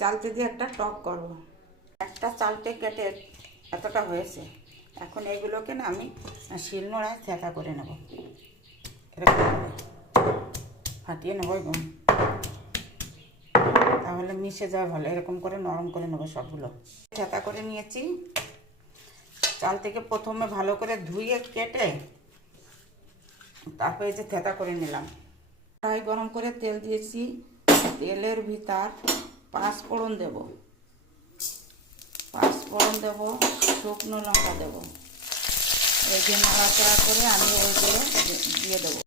চালতে দিয়ে একটা টক করব। একটা চালতে কেটে এতটা হয়েছে। এখন এগুলোকে না আমি শিলনোড়ায় থেঁতা করে নেব। এরকম ফাটিয়ে নেব এবং তাহলে মিশে যাওয়া ভালো। এরকম করে নরম করে নেব সবগুলো। থেঁতা করে নিয়েছি। চাল থেকে প্রথমে ভালো করে ধুয়ে কেটে তারপরে এই যে থেঁতা করে নিলাম। কড়াই গরম করে তেল দিয়েছি। তেলের ভিতর পাঁচফোড়ন দেব, শুকনো লঙ্কা দেব। এই যে নাড়াচাড়া করে আমি ওইগুলো দিয়ে দেবো।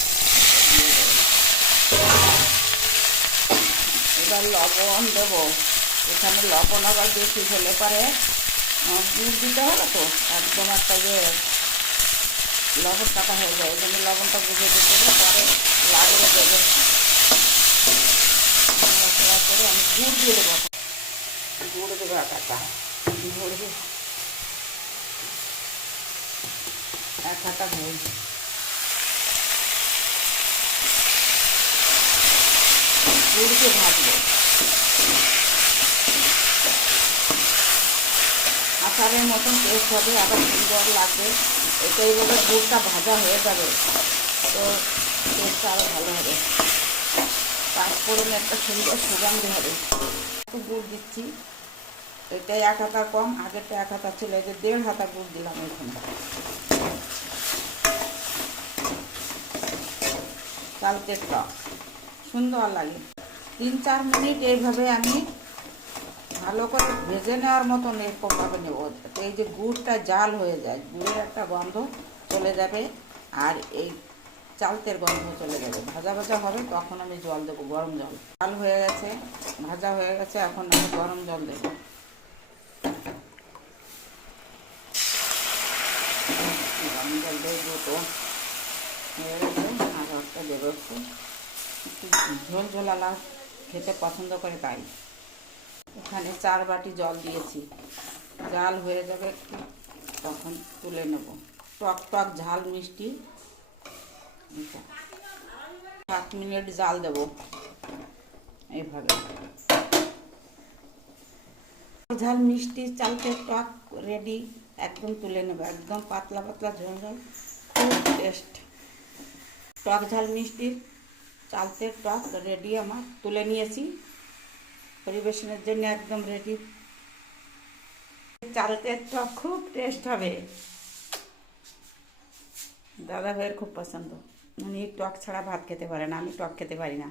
এবার লবণ দেবো। এখানে লবণ আবার বেশি হলে পরে গুড় দিতে হবে, তো একদম একটা যে লবণ কাটা হয়ে যায়, এই জন্য লবণটা বুঝে দিতে হবে, পরে লাগলে দেবে। নাড়াচাড়া করে আমি গুড় দিয়ে দেবো। গুড় দেবো একটা, গুড় এক হাতা গুড়। গুড়কে ভাজবো। আচারের মতন টেস্ট হবে, আবার সুন্দর লাগবে। এটাই বলে গুড়টা ভাজা হয়ে যাবে, তো টেস্টটা আরও ভালো হবে। পাঁচফোড়নে একটা সুন্দর সুগন্ধি হবে। একটু গুড় দিচ্ছি। এটাই এক হাতা কম, আগেরটা এক হাতা ছিল, এই যে 1.5 হাতা গুড় দিলাম এখানে। চালতে টক সুন্দর লাগে। 3-4 মিনিট এইভাবে আমি ভালো করে ভেজে নেওয়ার মতন এরকমভাবে নেব। এই যে গুড়টা জাল হয়ে যায়, গুড়ের একটা গন্ধ চলে যাবে, আর এই চালতের গন্ধ চলে যাবে। ভাজা ভাজা হবে, তখন আমি জল দেবো, গরম জল। জাল হয়ে গেছে, ভাজা হয়ে গেছে, এখন আমি গরম জল দেবো। গরম জল দিয়ে দুটো হয়ে গেছে, আর একটা দেবো একটু ঝোল ঝোলালা খেতে পছন্দ করে, তাই এখানে 4 বাটি জল দিয়েছি। জাল হয়ে যাবে একটু, তখন তুলে নেব। টক টক ঝাল মিষ্টি। 7 মিনিট জাল দেব এইভাবে। ঝাল মিষ্টি চালতে টক রেডি, একদম তুলে নেব। একদম পাতলা পাতলা ঝোল ঝোল, খুব টেস্ট। টক ঝাল মিষ্টির চালতে টক রেডি আমার, তুলে নিয়েছি। পরিবেশনের জন্য একদম রেডি। চালতের টক খুব টেস্ট হবে। দাদা ভাইয়ের খুব পছন্দ। উনি টক ছাড়া ভাত খেতে পারে না, আমি টক খেতে পারি না,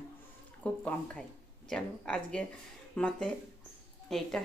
খুব কম খাই। চলো আজকে মতে এইটা।